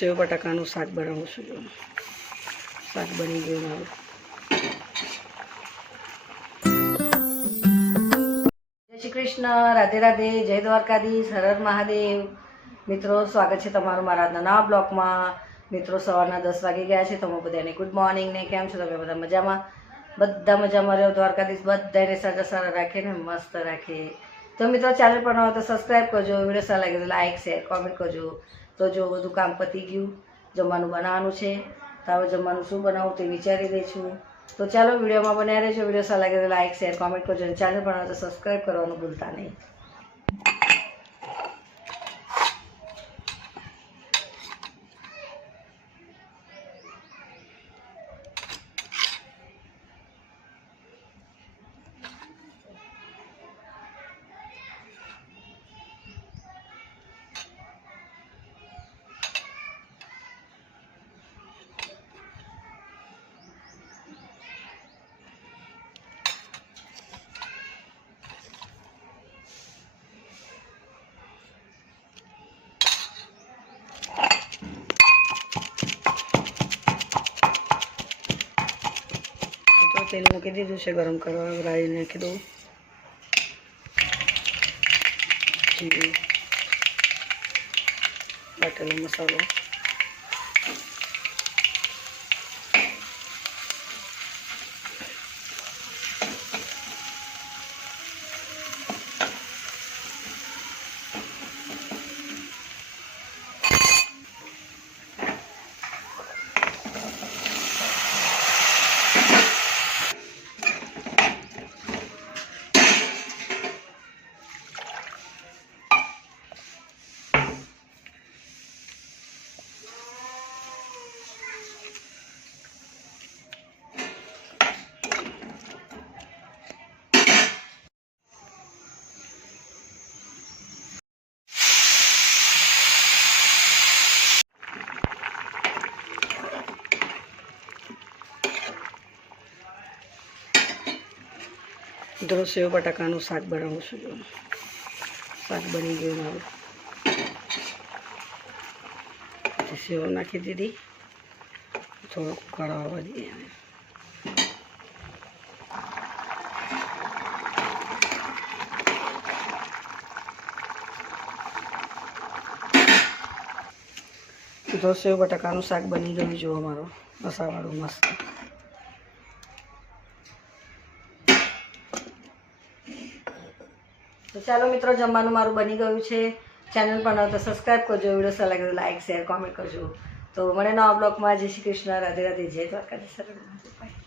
સેવ બટાકાનું શાક બનાવું છું. જો શાક બની ગયું મારું. જય શ્રી કૃષ્ણ, રાધે રાધે, જય દ્વારકાધીશ, હર હર મહાદેવ. મિત્રો, સ્વાગત છે તમારું મારા આજના નવા બ્લોગમાં. મિત્રો, સવારના 10 વાગી ગયા છે. તમે બધાને ગુડ મોર્નિંગ ને કેમ છો? તમે બધા મજામાં? બધા મજામાં રહ્યો. દ્વારકાધીશ બધાને સારા સારા રાખે ને મસ્ત રાખે. તો મિત્રો, ચેનલ પર ન હોય તો સબસ્ક્રાઈબ કરજો. વિડીયો સારા લાગે તો લાઈક શેર કોમેન્ટ કરજો. તો જો બધું કામ પતી ગયું, જમવાનું બનાવવાનું છે. તો હવે જમવાનું શું બનાવું તે વિચારી દઈ છું. તો ચાલો વિડીયોમાં બનાવી રહેજો. વિડીયો સારા લાગે તો લાઈક શેર કોમેન્ટ કરજો. અને ચેનલ પર ન હોય તો સબસ્ક્રાઈબ કરવાનું ભૂલતા નહીં. તેલ મૂકી દીધું છે ગરમ કરવા. રાઈ નાખી દઉં, જીરું, બાટેલો મસાલો, મિત્રો, સેવ બટાકાનું શાક બનાવું છું. જો શાક બની ગયું મારું. સેવ નાખી દીધી, થોડોક કળાવવા દઈએ. તો સેવ બટાકાનું શાક બની ગયું. જો અમારો મસાલાવાળું મસ્ત. તો ચાલો મિત્રો, જમવાનું મારું બની ગયું છે. ચેનલ પર ન હોય તો સબસ્ક્રાઈબ કરજો. વિડીયો સારા લાગે તો લાઈક શેર કોમેન્ટ કરજો. તો મને નવા બ્લોગમાં જય શ્રી કૃષ્ણ, રાધે રાધે, જય દ્વારકાધીશ.